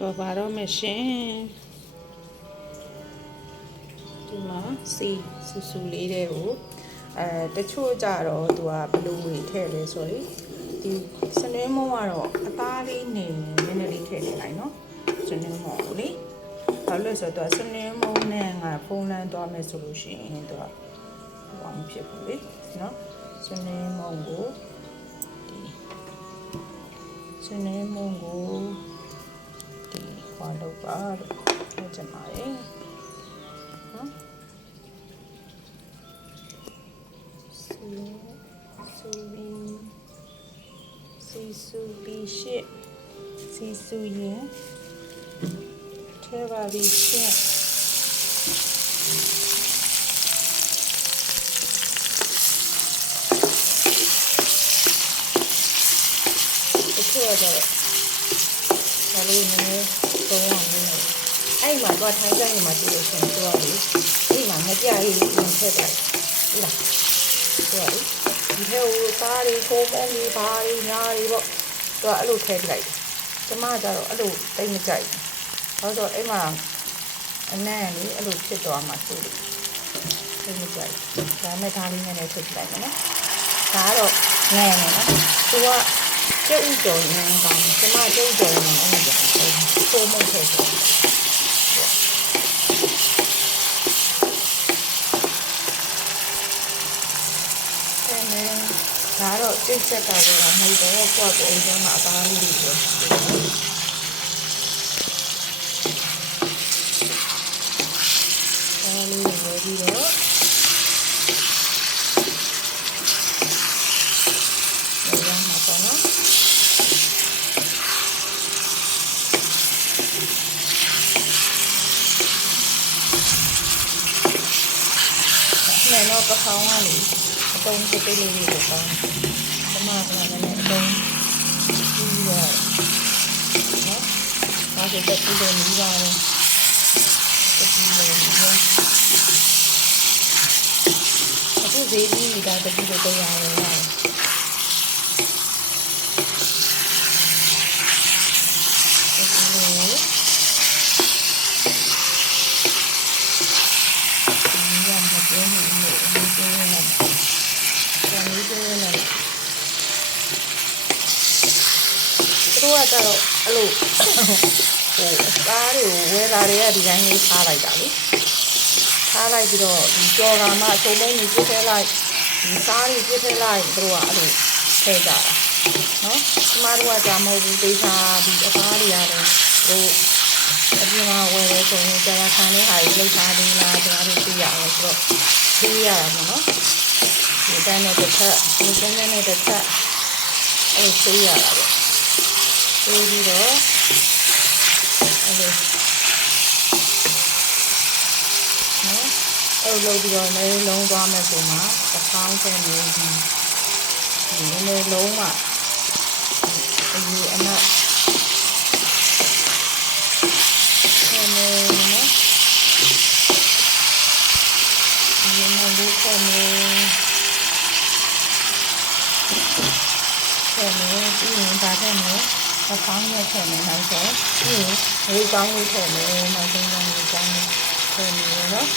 ကြော်ပါတော့မယ်ရှင်ဒီမှာစီဆူဆူလေးတွေကိုတချို့ကြတော့သူကဘလူးတွေထည့်လဲဆိုရင်ဒီစနွေးမုံကတော့အသားလေးနေနည်းနည်းလေးထည့်နေလိုက်နော်စနွေးမုံကိုလေဘာလို့လဲဆိုတော့စနွေးမုံနဲ့ငါဖုံးလန်းသွားမယ်ဆိုလို့ရှိရင်သူကဘာမှဖြစ်ဘူးလေနော်စနွေးမုံကိုဒီစနွေးမုံကိုဒီခွာတော့ပါလို့ပြောချင်ပါတယ်နော်စီဆူပြီးရှစ်စီဆူရင်ထဲပါပြီးရှစ်တချို့ကတော့ဒါလေးနည်းနည်းသုံးအောင်လုပ်နေအဲ့မှာတော့ထိုင်းကြိုင်မှာကြည့်လို့ရှင်သူကလေအဲ့မှာမပြရေးဝင်ထည့်လိုက်ဟုတ်လားသူကလေဒီထဲကိုသားတွေခိုးမုန်းတွေဘာတွေညာတွေပေါ့သူကအဲ့လိုထည့်လိုက်ကျမကျတော့အဲ့လိုတိတ်မကြိုက်ဘူးဘာလို့ဆိုအဲ့မှာအနံ့လေအဲ့လိုဖြစ်သွားမှဆိုလို့တိတ်မကြိုက်ဒါမဲ့ဒါလေးနဲ့ထည့်လိုက်မယ်နော်ဒါကတော့ငဲနေနော်သူကကျုပ်ဥကြော်နေကောင်းကျမကျုပ်ကြော်နေအောင်လုပ်တယ်ခိုးမုန်းထည့်တယ်ဒါတော့တိတ်ချက်ကလည်းမဟုတ်တော့ကိုယ့်ကိုယ်အင်းမှာအသားလေးတွေပြောအားလေးတွေဝယ်ပြီးတော့ရမ်းမှာပေါ့နော်နဲ့တော့ပခေါင်းကလေအတုံးတိတ်တိတ်လေးကိုပေါင်းကျမကလည်းအတုံးပြီးတော့နော်ဒါဆိုတက်ပြီးတော့နီးပါတယ်တက်ပြီးတော့နီးပါအခုဈေးကြီးနေတာတက်ပြီးတော့တရားရရတယ်သူကကြတော့အဲ့လိုဟိုအသားတွေကိုဝယ်လာတွေကဒီတိုင်းလေးထားလိုက်တာလေထားလိုက်ပြီးတော့ဒီကြော်ကမှအစုံလုံးကြီးပြစ်ထဲလိုက်ဒီစားတွေပြစ်ထဲလိုက်သူတို့ကအဲ့လိုထည့်ကြတာနော်ကျမတို့ကကြာမဟုတ်ဘူးဒေသဒီအသားတွေရတယ်ဟိုအပြင်မှာဝယ်ရဲဆိုရင်ကြာခံတဲ့ဟာတွေလောက်ထားသေးလားကျမတို့သိရအောင်ဆိုတော့သိရတာပေါ့နော်ဒီတိုင်းနဲ့တစ်ခါဒီတိုင်းနဲ့တစ်ခါအဲ့လိုသိရတာပေါ့ပြီးတော့အဲ့လိုနော်အဲ့လိုလုပ်ပြီးတော့လည်းလုံးသွားမယ်ဆိုမှတစ်ပေါင်းထဲနေဒီလည်းလုံးမှအယူအနက်အဲ့လိုနော်ဒီမှာလေးပေါ်နေပြီးရင်ဒါတဲ့နော်အဖောင်းနဲ့ထည့်မယ်နောက်ဆုံးပြီးရင်လေးကောင်းလေးထည့်မယ်နောက်ဆုံးလေးကောင်းလေးထည့်မယ်နော်